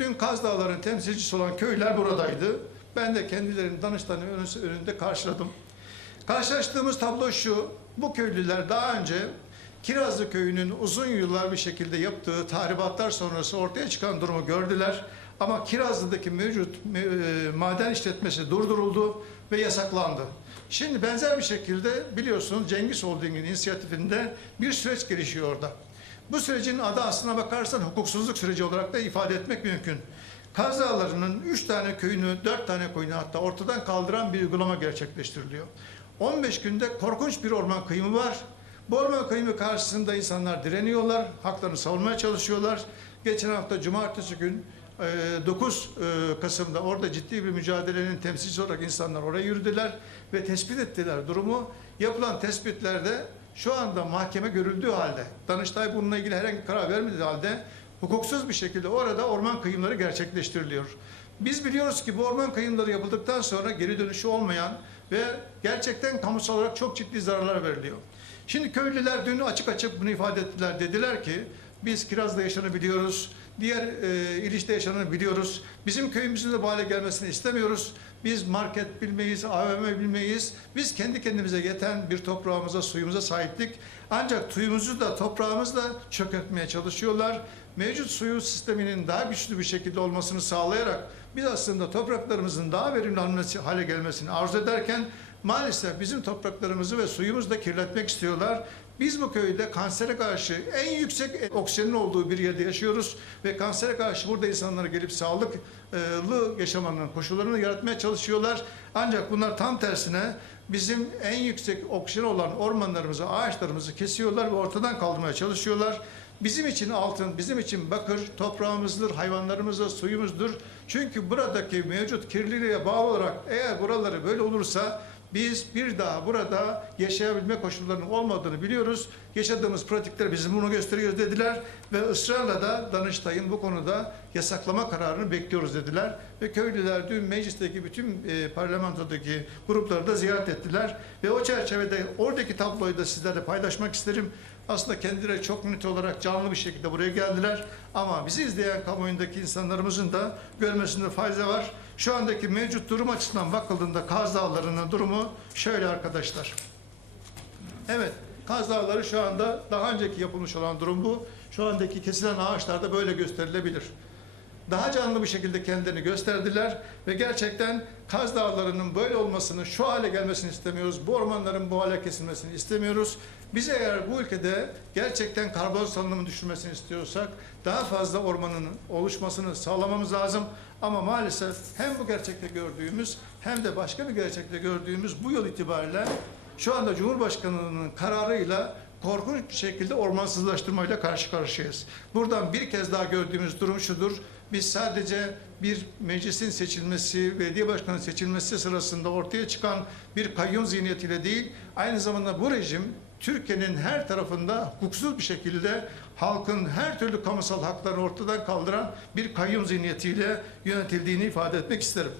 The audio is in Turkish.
Dün Kaz Dağları'nın temsilcisi olan köyler buradaydı. Ben de kendilerinin Danıştay'ın önü- önünde karşıladım. Karşılaştığımız tablo şu, bu köylüler daha önce Kirazlı Köyü'nün uzun yıllar bir şekilde yaptığı tahribatlar sonrası ortaya çıkan durumu gördüler. Ama Kirazlı'daki mevcut me- e, maden işletmesi durduruldu ve yasaklandı. Şimdi benzer bir şekilde biliyorsunuz Cengiz Holding'in inisiyatifinde bir süreç gelişiyor orada. Bu sürecin adı aslına bakarsan hukuksuzluk süreci olarak da ifade etmek mümkün. Kaz Dağları'nın 3 tane köyünü, 4 tane köyünü hatta ortadan kaldıran bir uygulama gerçekleştiriliyor. 15 günde korkunç bir orman kıyımı var. Bu orman kıyımı karşısında insanlar direniyorlar, haklarını savunmaya çalışıyorlar. Geçen hafta cumartesi gün e, 9 e, Kasım'da orada ciddi bir mücadelenin temsilcisi olarak insanlar oraya yürüdüler ve tespit ettiler durumu. Yapılan tespitlerde şu anda mahkeme görüldüğü halde, Danıştay bununla ilgili herhangi bir karar vermediği halde hukuksuz bir şekilde orada orman kıyımları gerçekleştiriliyor. Biz biliyoruz ki bu orman kıyımları yapıldıktan sonra geri dönüşü olmayan ve gerçekten kamusal olarak çok ciddi zararlar veriliyor. Şimdi köylüler dün açık açık bunu ifade ettiler. Dediler ki biz Kiraz'da yaşanı biliyoruz. Diğer e, İliç'te yaşananı biliyoruz. Bizim köyümüzün de bu hale gelmesini istemiyoruz. Biz market bilmeyiz, AVM bilmeyiz. Biz kendi kendimize yeten bir toprağımıza, suyumuza sahiptik. Ancak suyumuzu da toprağımızla çökertmeye çalışıyorlar. Mevcut suyu sisteminin daha güçlü bir şekilde olmasını sağlayarak biz aslında topraklarımızın daha verimli hale gelmesini arzu ederken maalesef bizim topraklarımızı ve suyumuzu da kirletmek istiyorlar. Biz bu köyde kansere karşı en yüksek oksijenin olduğu bir yerde yaşıyoruz ve kansere karşı burada insanlara gelip sağlıklı yaşamanın koşullarını yaratmaya çalışıyorlar. Ancak bunlar tam tersine bizim en yüksek oksijen olan ormanlarımızı, ağaçlarımızı kesiyorlar ve ortadan kaldırmaya çalışıyorlar. Bizim için altın, bizim için bakır, toprağımızdır, hayvanlarımızdır, suyumuzdur. Çünkü buradaki mevcut kirliliğe bağlı olarak eğer buraları böyle olursa biz bir daha burada yaşayabilme koşullarının olmadığını biliyoruz. Yaşadığımız pratikler bizim bunu gösteriyor dediler ve ısrarla da Danıştay'ın bu konuda yasaklama kararını bekliyoruz dediler. Ve köylüler dün meclisteki bütün e, parlamentodaki grupları da ziyaret ettiler ve o çerçevede oradaki tabloyu da sizlerle paylaşmak isterim. Aslında kendileri çok net olarak canlı bir şekilde buraya geldiler. Ama bizi izleyen kamuoyundaki insanlarımızın da görmesinde fayda var. Şu andaki mevcut durum açısından bakıldığında Kaz Dağları'nın durumu şöyle arkadaşlar. Evet, Kaz Dağları şu anda daha önceki yapılmış olan durum bu. Şu andaki kesilen ağaçlar da böyle gösterilebilir. Daha canlı bir şekilde kendilerini gösterdiler ve gerçekten Kaz Dağları'nın böyle olmasını, şu hale gelmesini istemiyoruz. Bu ormanların bu hale kesilmesini istemiyoruz. Biz eğer bu ülkede gerçekten karbon salınımı düşürmesini istiyorsak daha fazla ormanın oluşmasını sağlamamız lazım. Ama maalesef hem bu gerçekte gördüğümüz hem de başka bir gerçekte gördüğümüz bu yıl itibariyle şu anda Cumhurbaşkanı'nın kararıyla korkunç bir şekilde ormansızlaştırmayla karşı karşıyayız. Buradan bir kez daha gördüğümüz durum şudur. Biz sadece bir meclisin seçilmesi, belediye başkanı seçilmesi sırasında ortaya çıkan bir kayyum zihniyetiyle değil, aynı zamanda bu rejim Türkiye'nin her tarafında hukuksuz bir şekilde halkın her türlü kamusal haklarını ortadan kaldıran bir kayyum zihniyetiyle yönetildiğini ifade etmek isterim.